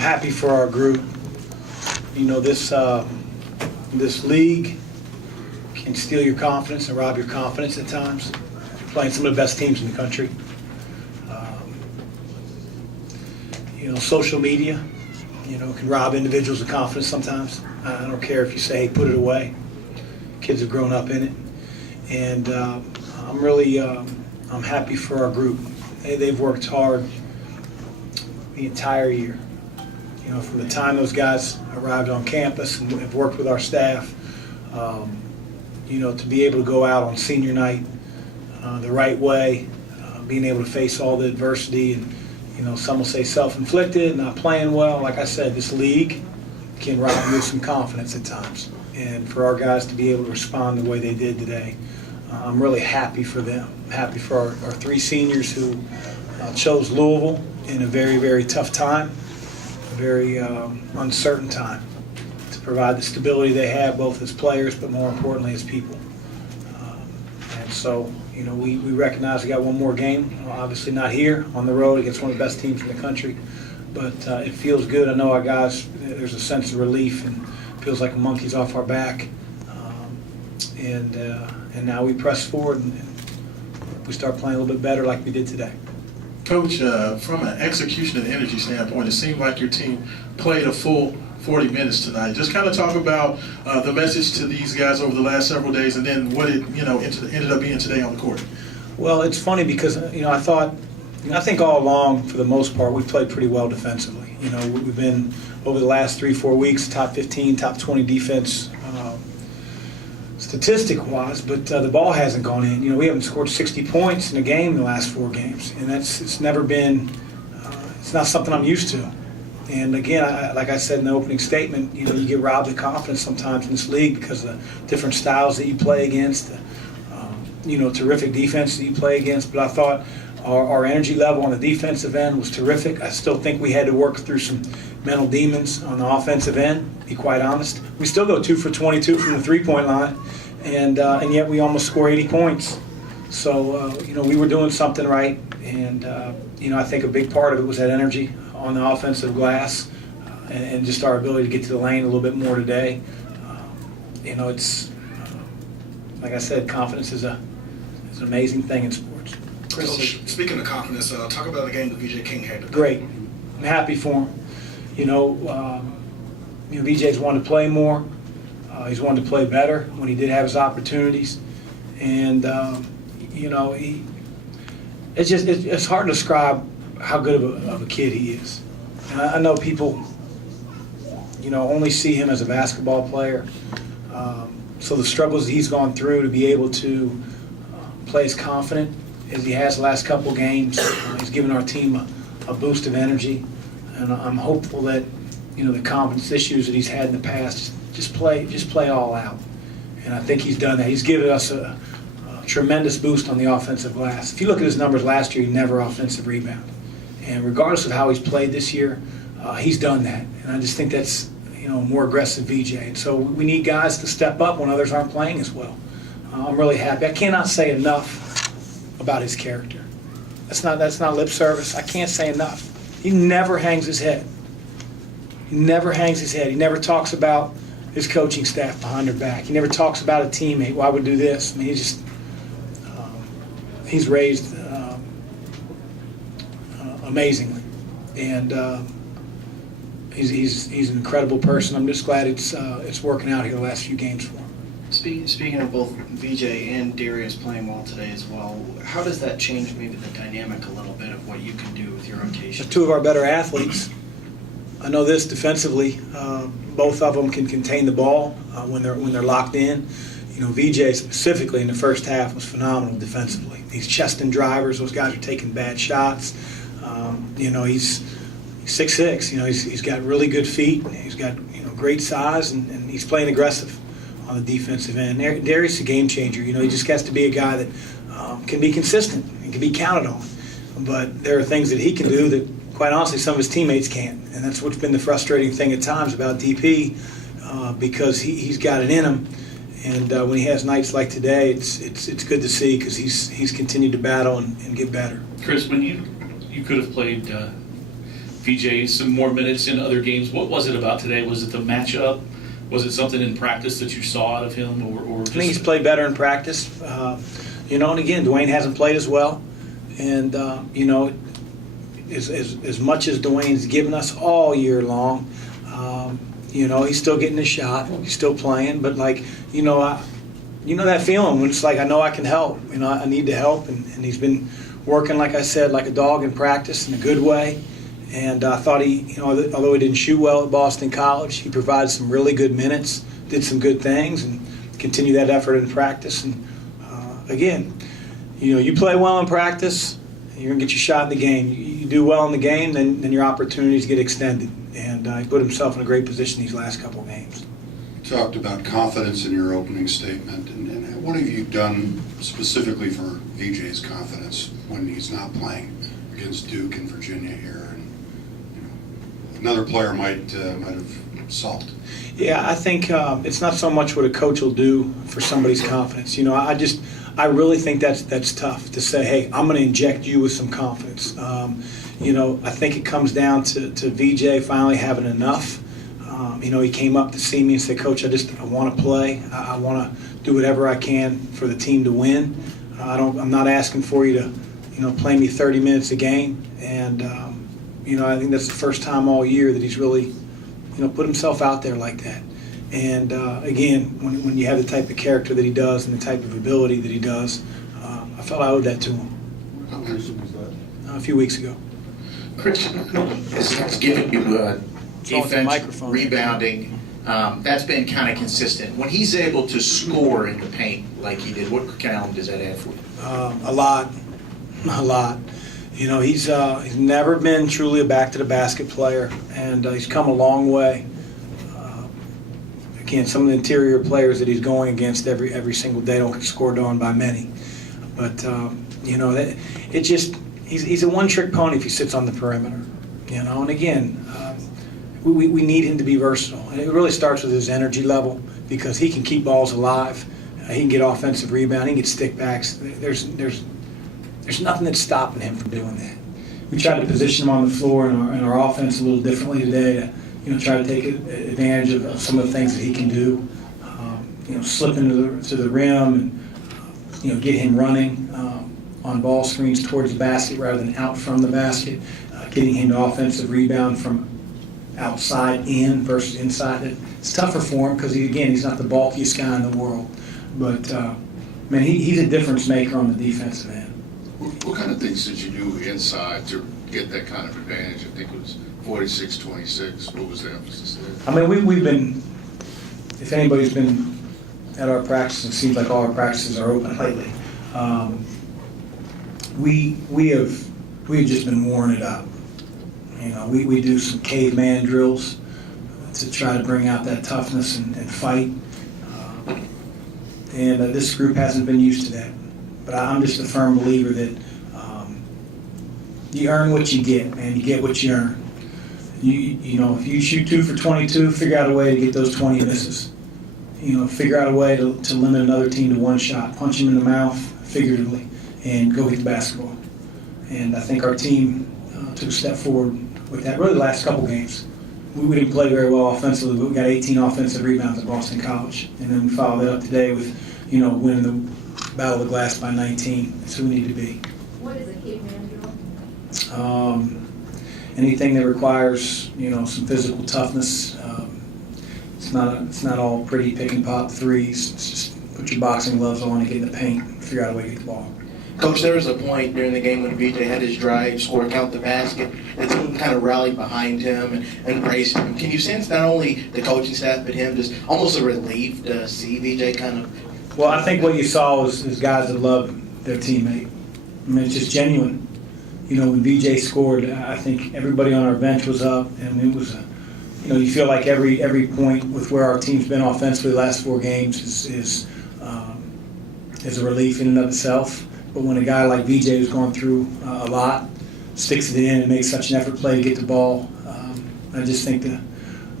happy for our group. You know, this league can steal your confidence and rob your confidence at times. Playing some of the best teams in the country. You know, social media, you know, can rob individuals of confidence sometimes. I don't care if you say, hey, put it away. Kids have grown up in it. And I'm really I'm happy for our group. They've worked hard the entire year. You know, from the time those guys arrived on campus and have worked with our staff, you know, to be able to go out on senior night the right way, being able to face all the adversity and, you know, some will say self-inflicted, not playing well. Like I said, this league can rob you of some confidence at times. And for our guys to be able to respond the way they did today, I'm really happy for them. I'm happy for our three seniors who chose Louisville in a very, very tough time, a very uncertain time, to provide the stability they have both as players but more importantly as people. And so, you know, we recognize we got one more game, obviously not here, on the road against one of the best teams in the country, but it feels good. I know our guys, there's a sense of relief and feels like a monkey's off our back. And now we press forward and we start playing a little bit better like we did today. Coach, from an execution and energy standpoint, it seemed like your team played a full 40 minutes tonight. Just kind of talk about the message to these guys over the last several days, and then what it ended up being today on the court. Well, it's funny because I think all along for the most part we played pretty well defensively. You know, we've been over the last 3-4 weeks top 15, top 20 defense statistic-wise, but the ball hasn't gone in. You know, we haven't scored 60 points in a game in the last 4 games, and it's never been. It's not something I'm used to. And again, like I said in the opening statement, you know, you get robbed of confidence sometimes in this league because of the different styles that you play against, you know, terrific defense that you play against. But I thought our energy level on the defensive end was terrific. I still think we had to work through some mental demons on the offensive end, to be quite honest. We still go 2 for 22 from the three-point line, and yet we almost score 80 points. So, you know, we were doing something right, and, you know, I think a big part of it was that energy on the offensive glass and just our ability to get to the lane a little bit more today. You know, it's, like I said, confidence is an amazing thing in sports. Coach, speaking of confidence, talk about the game that VJ King had today. Great. I'm happy for him. You know, VJ's wanted to play more. He's wanted to play better when he did have his opportunities. And, you know, it's hard to describe how good of a kid he is. And I know people, you know, only see him as a basketball player. So the struggles he's gone through to be able to play as confident as he has the last couple games, he's given our team a boost of energy. And I'm hopeful that, you know, the confidence issues that he's had in the past, just play all out. And I think he's done that. He's given us a tremendous boost on the offensive glass. If you look at his numbers last year, he never offensive rebound. And regardless of how he's played this year, he's done that. And I just think that's, you know, a more aggressive VJ. And so we need guys to step up when others aren't playing as well. I'm really happy. I cannot say enough about his character. That's not lip service. I can't say enough. He never hangs his head. He never hangs his head. He never talks about his coaching staff behind their back. He never talks about a teammate. Well, I would do this. I mean, he's raised amazingly, and he's an incredible person. I'm just glad it's working out here the last few games for him. Speaking of both VJ and Darius playing well today as well, how does that change maybe the dynamic a little bit of what you can do with your rotation? They're two of our better athletes. I know this defensively. Both of them can contain the ball when they're locked in. You know, VJ specifically in the first half was phenomenal defensively. These chest and drivers, those guys are taking bad shots. You know, he's 6'6". You know, he's got really good feet. He's got, you know, great size, and he's playing aggressive on the defensive end. Darius is a game changer. You know, he just has to be a guy that can be consistent and can be counted on. But there are things that he can do that, quite honestly, some of his teammates can't. And that's what's been the frustrating thing at times about DP, because he's got it in him. And when he has nights like today, it's good to see because he's continued to battle and get better. Chris, when you could have played VJ some more minutes in other games. What was it about today? Was it the matchup? Was it something in practice that you saw out of him, or just? I think he's played better in practice. And again, Dwayne hasn't played as well. And, as much as Dwayne's given us all year long, he's still getting his shot. He's still playing. But, that feeling when it's like, I know I can help. I need to help. And he's been working, like I said, like a dog in practice in a good way. And I thought although he didn't shoot well at Boston College, he provided some really good minutes, did some good things, and continue that effort in practice. And again, you play well in practice, you're going to get your shot in the game. You do well in the game, then your opportunities get extended. And he put himself in a great position these last couple of games. You talked about confidence in your opening statement. And what have you done specifically for VJ's confidence when he's not playing against Duke and Virginia here? Another player might have sulked. Yeah, I think it's not so much what a coach will do for somebody's confidence. I really think that's tough to say, hey, I'm going to inject you with some confidence. I think it comes down to VJ finally having enough. He came up to see me and said, Coach, I want to play. I want to do whatever I can for the team to win. I'm not asking for you to, play me 30 minutes a game. And I think that's the first time all year that he's really, put himself out there like that. And again, when you have the type of character that he does and the type of ability that he does, I felt I owed that to him. How recent was that? A few weeks ago. Christian, has given you defense, rebounding. That's been kind of consistent. When he's able to score in the paint like he did, what challenge does that add for you? A lot. He's never been truly a back-to-the-basket player, and he's come a long way. Again, some of the interior players that he's going against every single day don't get scored on by many. But, he's a one-trick pony if he sits on the perimeter. And again, we need him to be versatile. And it really starts with his energy level because he can keep balls alive. He can get offensive rebound. He can get stick backs. There's nothing that's stopping him from doing that. We tried to position him on the floor in our offense a little differently today to try to take advantage of some of the things that he can do. Slip into the rim and get him running on ball screens towards the basket rather than out from the basket. Getting him to offensive rebound from outside in versus inside. It's tougher for him because he's not the bulkiest guy in the world. But he's a difference maker on the defensive end. What kind of things did you do inside to get that kind of advantage? I think it was 46-26. What was the emphasis there? We've been, if anybody's been at our practice, it seems like all our practices are open lately. We've just been warming it up. We do some caveman drills to try to bring out that toughness and fight. This group hasn't been used to that. But I'm just a firm believer that you earn what you get, man. You get what you earn. If you shoot 2 for 22, figure out a way to get those 20 misses. Figure out a way to limit another team to one shot. Punch them in the mouth, figuratively, and go get the basketball. And I think our team took a step forward with that. Really, the last couple games, we didn't play very well offensively, but we got 18 offensive rebounds at Boston College, and then we followed that up today with, winning the Battle of the Glass by 19. That's who we need to be. What is a caveman drill? Anything that requires, some physical toughness. It's not all pretty pick and pop threes. It's just put your boxing gloves on and get in the paint and figure out a way to get the ball. Coach, there was a point during the game when VJ had his drive, score, count the basket. The team kind of rallied behind him and embraced him. Can you sense not only the coaching staff but him just almost a relief to see VJ kind of? Well, I think what you saw was guys that love their teammate. It's just genuine. When VJ scored, I think everybody on our bench was up, and it was you feel like every point with where our team's been offensively the last 4 games is a relief in and of itself. But when a guy like VJ who's going through a lot sticks it in and makes such an effort play to get the ball, I just think the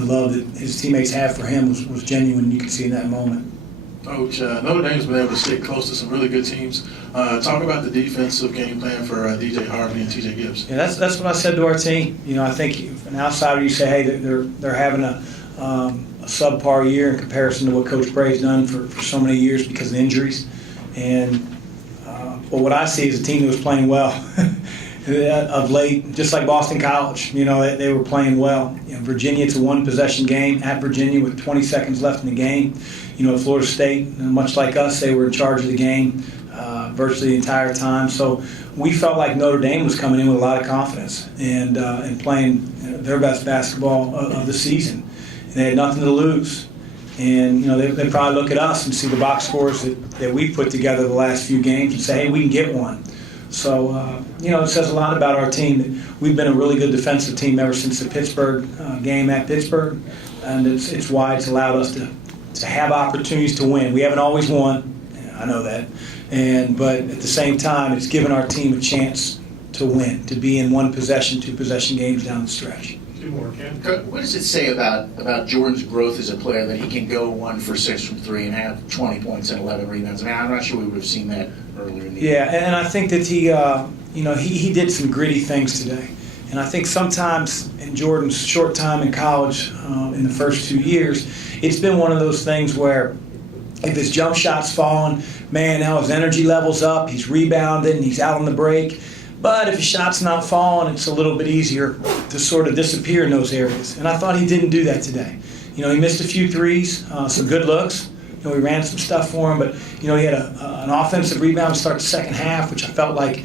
love that his teammates have for him was genuine. You could see in that moment. Coach, Notre Dame's been able to stick close to some really good teams. Talk about the defensive game plan for DJ Harvey and TJ Gibbs. Yeah, that's what I said to our team. You know, I think if an outsider, you say, hey, they're having a subpar year in comparison to what Coach Bray's done for so many years because of injuries. And but what I see is a team that was playing well of late, just like Boston College. You know, they were playing well. You know, Virginia, it's a one-possession game at Virginia with 20 seconds left in the game. You know, at Florida State, much like us, they were in charge of the game virtually the entire time. So we felt like Notre Dame was coming in with a lot of confidence and playing their best basketball of the season. And they had nothing to lose. And, you know, they probably look at us and see the box scores that we've put together the last few games and say, hey, we can get one. So, you know, it says a lot about our team that we've been a really good defensive team ever since the Pittsburgh game at Pittsburgh. And it's why it's allowed us to have opportunities to win. We haven't always won. I know that. But at the same time, it's given our team a chance to win, to be in one-possession, two-possession games down the stretch. What does it say about Jordan's growth as a player that he can go 1 for 6 from 3 and have 20 points and 11 rebounds? I mean, I'm not sure we would have seen that earlier in the year. Yeah, and I think that he did some gritty things today. And I think sometimes in Jordan's short time in college, in the first 2 years, it's been one of those things where if his jump shot's falling, man, now his energy level's up, he's rebounding, he's out on the break. But if his shot's not falling, it's a little bit easier to sort of disappear in those areas. And I thought he didn't do that today. You know, he missed a few threes, some good looks. You know, we ran some stuff for him, but, you know, he had an offensive rebound to start the second half, which I felt like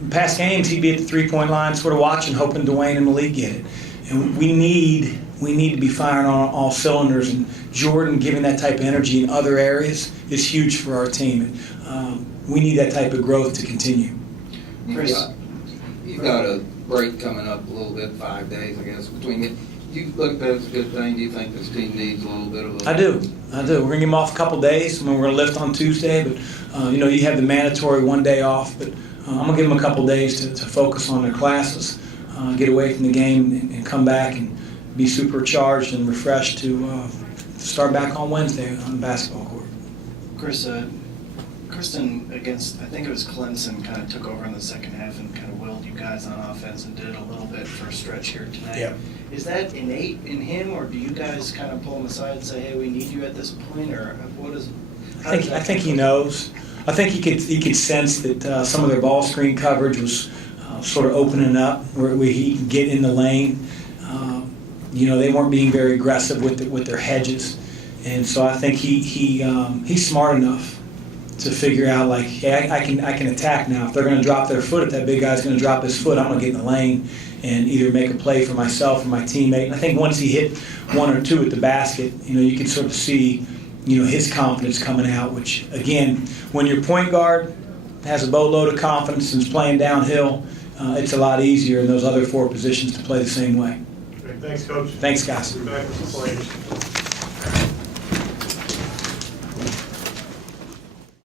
in past games he'd be at the three-point line sort of watching, hoping Dwayne and Malik get it. And we need to be firing on all cylinders, and Jordan giving that type of energy in other areas is huge for our team. And we need that type of growth to continue. Chris, you've got a break coming up a little bit, 5 days, I guess, between you. You look at that as a good thing. Do you think this team needs a little bit of a... I do. We're going to give them off a couple days. I mean, we're going to lift on Tuesday, but, you know, you have the mandatory 1 day off. But I'm going to give them a couple days to focus on their classes, get away from the game and come back and be supercharged and refreshed to start back on Wednesday on the basketball court. Chris, Kristen against, I think it was Clemson, kind of took over in the second half and kind of willed you guys on offense and did it a little bit for a stretch here tonight. Yeah. Is that innate in him, or do you guys kind of pull him aside and say, hey, we need you at this point, or what is? I think he knows. I think he could sense that some of their ball screen coverage was sort of opening up where he could get in the lane. You know, they weren't being very aggressive with their hedges, and so I think he's smart enough to figure out, like, hey, I can attack now. If they're going to drop their foot, if that big guy's going to drop his foot, I'm going to get in the lane and either make a play for myself or my teammate. And I think once he hit 1 or 2 at the basket, you know, you can sort of see, you know, his confidence coming out, which, again, when your point guard has a boatload of confidence and is playing downhill, it's a lot easier in those other 4 positions to play the same way. Thanks, Coach. Thanks, guys. We'll be back with some players.